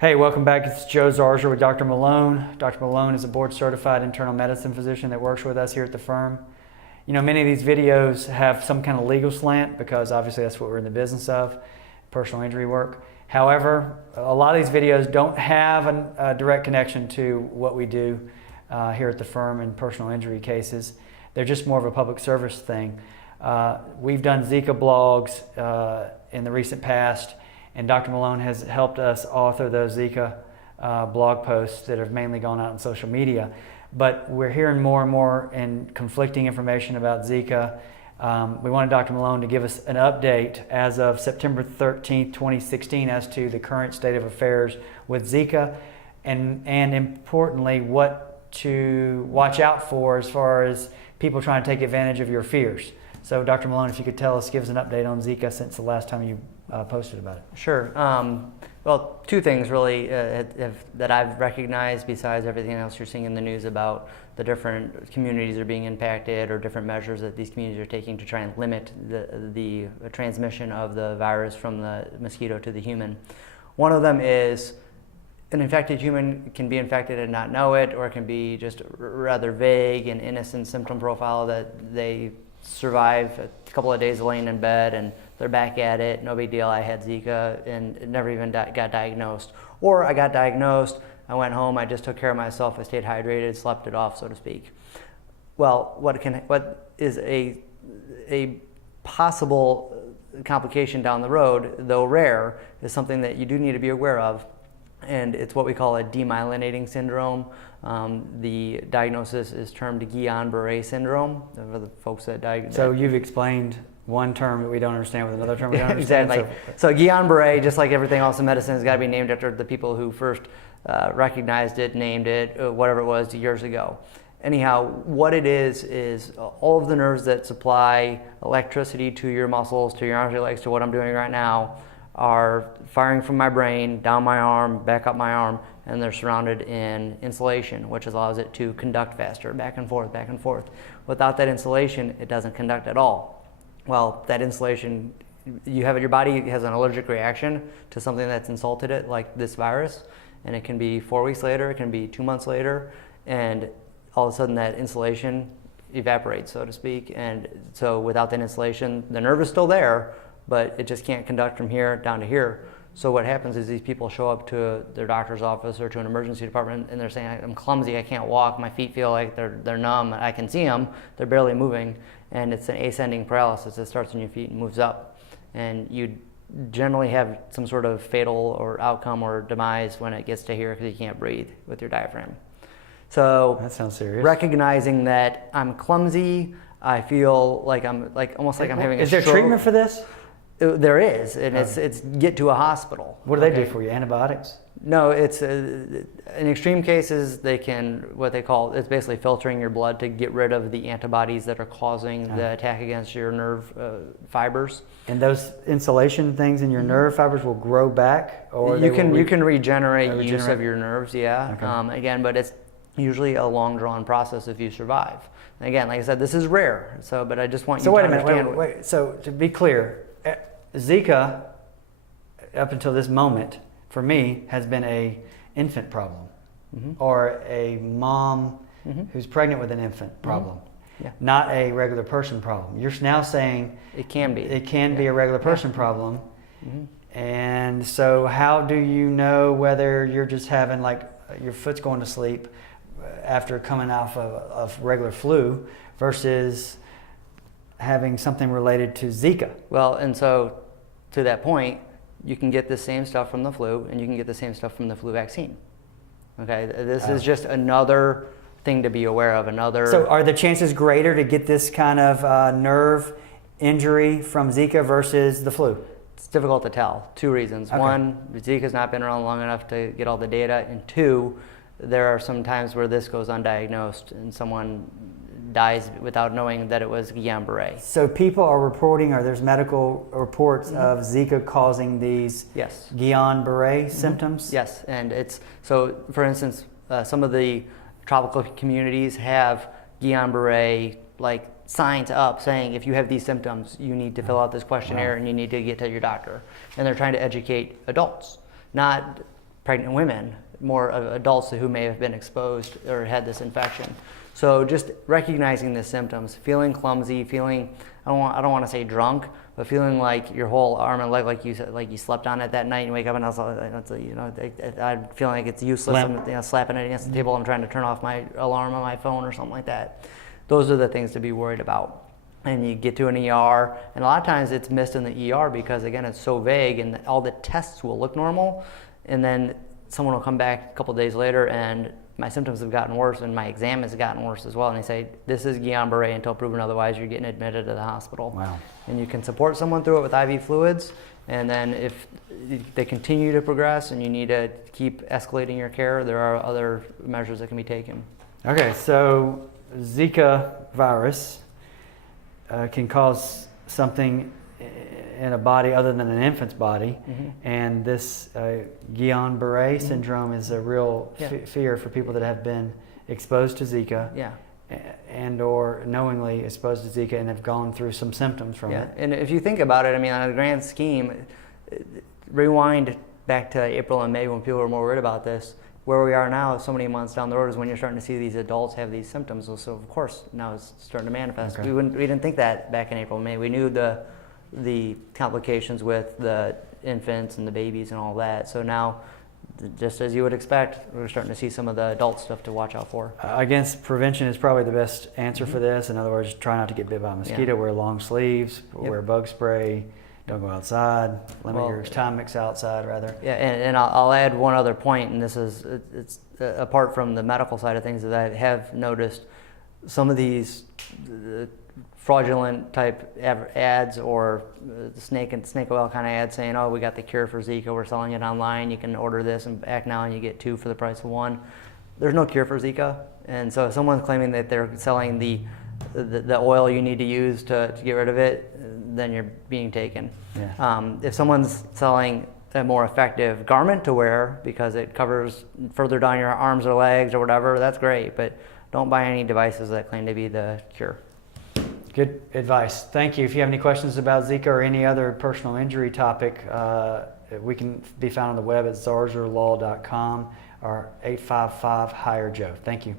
Hey, welcome back. It's Joe Zarzaur with Dr. Malone. Dr. Malone is a board-certified internal medicine physician that works with us here at the firm. You know, many of these videos have some kind of legal slant because obviously that's what we're in the business of, personal injury work. However, a lot of these videos don't have a direct connection to what we do here at the firm in personal injury cases. They're just more of a public service thing. We've done Zika blogs in the recent past, and Dr. Malone has helped us author those Zika blog posts that have mainly gone out on social media. But we're hearing more and more and conflicting information about Zika. We wanted Dr. Malone to give us an update as of September 13th, 2016 as to the current state of affairs with Zika and importantly, what to watch out for as far as people trying to take advantage of your fears. So Dr. Malone, if you could give us an update on Zika since the last time you posted about it. Sure. Well, two things really that I've recognized besides everything else you're seeing in the news about the different communities that are being impacted or different measures that these communities are taking to try and limit the transmission of the virus from the mosquito to the human. One of them is an infected human can be infected and not know it, or it can be just rather vague and innocent symptom profile that they survive a couple of days laying in bed and they're back at it, no big deal, I had Zika and never even got diagnosed. Or I got diagnosed, I went home, I just took care of myself, I stayed hydrated, slept it off, so to speak. Well, what is a possible complication down the road, though rare, is something that you do need to be aware of, and it's what we call a demyelinating syndrome. The diagnosis is termed Guillain-Barré syndrome, for the folks that diagnose. So you've explained one term that we don't understand with another term we don't understand. Exactly. So Guillain-Barré, just like everything else in medicine, has got to be named after the people who first recognized it, named it, whatever it was years ago. Anyhow, what it is all of the nerves that supply electricity to your muscles, to your arms, your legs, to what I'm doing right now, are firing from my brain, down my arm, back up my arm, and they're surrounded in insulation, which allows it to conduct faster, back and forth, back and forth. Without that insulation, it doesn't conduct at all. Well, that insulation, your body has an allergic reaction to something that's insulted it, like this virus, and it can be 4 weeks later, it can be 2 months later, and all of a sudden that insulation evaporates, so to speak. And so without that insulation, the nerve is still there, but it just can't conduct from here down to here. So what happens is these people show up to their doctor's office or to an emergency department and they're saying, I'm clumsy, I can't walk, my feet feel like they're numb, I can see them, they're barely moving, and it's an ascending paralysis. It starts on your feet and moves up. And you generally have some sort of fatal or outcome or demise when it gets to here because you can't breathe with your diaphragm. So that sounds serious. Recognizing that I'm clumsy, I feel like I'm almost like I'm having a stroke. Is there treatment for this? There is, and it's get to a hospital. What do they do for you? Antibiotics? No, it's in extreme cases they can it's basically filtering your blood to get rid of the antibodies that are causing the attack against your nerve fibers. And those insulation things in your nerve fibers will grow back, or you can regenerate use of your nerves. Yeah. Okay. Again, but it's usually a long drawn process if you survive. And again, like I said, this is rare. So, but I just want you to understand. Wait. So to be clear, Zika, up until this moment, for me, has been a infant problem, or a mom who's pregnant with an infant problem, not a regular person problem. You're now saying it can be. It can be a regular person problem, and so how do you know whether you're just having your foot's going to sleep after coming off of regular flu versus having something related to Zika? Well, and so to that point, you can get the same stuff from the flu and you can get the same stuff from the flu vaccine. Okay, this is just another thing to be aware of, So are the chances greater to get this kind of nerve injury from Zika versus the flu? It's difficult to tell. Two reasons. Okay. One, Zika's not been around long enough to get all the data, and two, there are some times where this goes undiagnosed and someone dies without knowing that it was Guillain-Barré. So people are reporting, or there's medical reports of Zika causing these Guillain-Barré symptoms? Yes, and it's, so for instance, some of the tropical communities have Guillain-Barré signs up saying if you have these symptoms, you need to fill out this questionnaire and you need to get to your doctor. And they're trying to educate adults, not pregnant women, more adults who may have been exposed or had this infection. So just recognizing the symptoms, feeling clumsy, feeling, I don't want to say drunk, but feeling like your whole arm and leg, like you said, like you slept on it that night and wake up and I was like, I'm feeling like it's useless. I'm slapping it against the table. I'm trying to turn off my alarm on my phone or something like that. Those are the things to be worried about. And you get to an ER, and a lot of times it's missed in the ER because, again, it's so vague and all the tests will look normal, and then someone will come back a couple days later and my symptoms have gotten worse and my exam has gotten worse as well, and they say, this is Guillain-Barré until proven otherwise, you're getting admitted to the hospital. Wow. And you can support someone through it with IV fluids, and then if they continue to progress and you need to keep escalating your care, there are other measures that can be taken. Okay, so Zika virus can cause something in a body other than an infant's body, and this Guillain-Barré syndrome is a real fear for people that have been exposed to Zika, and or knowingly exposed to Zika and have gone through some symptoms from it. And if you think about it, I mean, on a grand scheme, rewind back to April and May when people were more worried about this. Where we are now, so many months down the road, is when you're starting to see these adults have these symptoms. So of course, now it's starting to manifest. Okay. We didn't think that back in April and May. We knew the complications with the infants and the babies and all that. So now, just as you would expect, we're starting to see some of the adult stuff to watch out for. I guess prevention is probably the best answer for this. In other words, try not to get bit by a mosquito, wear long sleeves, wear bug spray, don't go outside, limit your time mix outside rather. Yeah, and I'll add one other point, and this is, it's apart from the medical side of things, that I have noticed some of these fraudulent type ads or the snake oil kind of ads saying, oh, we got the cure for Zika, we're selling it online, you can order this and act now and you get 2 for the price of 1. There's no cure for Zika, and so if someone's claiming that they're selling the oil you need to use to get rid of it, then you're being taken. If someone's selling a more effective garment to wear because it covers further down your arms or legs or whatever, that's great, but don't buy any devices that claim to be the cure. Good advice. Thank you. If you have any questions about Zika or any other personal injury topic, we can be found on the web at Zarzaurlaw.com or 855-HIRE-JOE. Thank you.